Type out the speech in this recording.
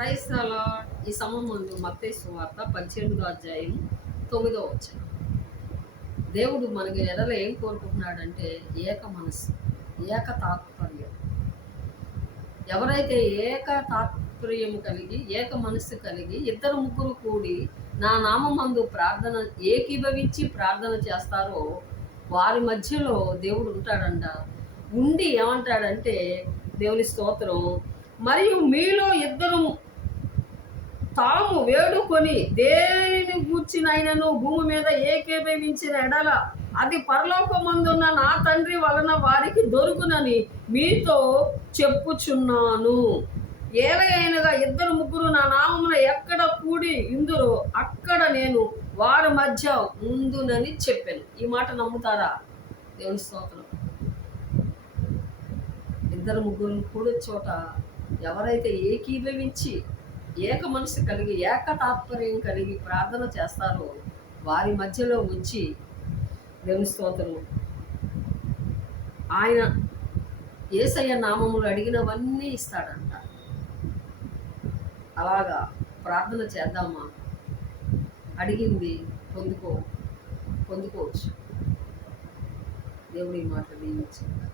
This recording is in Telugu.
Praise the lord. ఈ సమయమందు మత్తయి సువార్త 18వ అధ్యాయం 9వ వచనం. దేవుడు మనకి ఎడల ఏం కోరుకుంటున్నాడంటే ఏక మనస్సు, ఏక తాత్పర్యం. ఎవరైతే ఏక తాత్పర్యం కలిగి, ఏక మనస్సు కలిగి, ఇద్దరు ముగ్గురు కూడి నా నామమందు ప్రార్థన ఏకీభవించి ప్రార్థన చేస్తారో వారి మధ్యలో దేవుడు ఉంటాడంట. ఉండి ఏమంటాడంటే, దేవుని స్తోత్రం, మరియు మీలో ఇద్దరు తాము వేడుకొని దేనిని గూర్చినైనను భూమి మీద ఏకీభవించిన ఎడల అది పరలోకమందున్న నా తండ్రి వలన వారికి దొరుకునని మీతో చెప్పుచున్నాను. ఏలైనగా ఇద్దరు ముగ్గురు నా నామమున ఎక్కడ కూడి ఇందురో అక్కడ నేను వారి మధ్య ఉందునని చెప్పాను. ఈ మాట నమ్ముతారా? దేవుని స్తోత్రం. ఇద్దరు ముగ్గురు కూడి చోట ఎవరైతే ఏకీభవించి ఏక మనసు కలిగి ఏక తాత్పర్యం కలిగి ప్రార్థన చేస్తారో వారి మధ్యలో ఉంచి, దేవుని స్తోత్రం, ఆయన యేసయ్య నామములు అడిగినవన్నీ ఇస్తాడంట. అలాగా ప్రార్థన చేద్దామా? అడిగింది పొందుకోవచ్చు. దేవుడి మాట దీవించింది.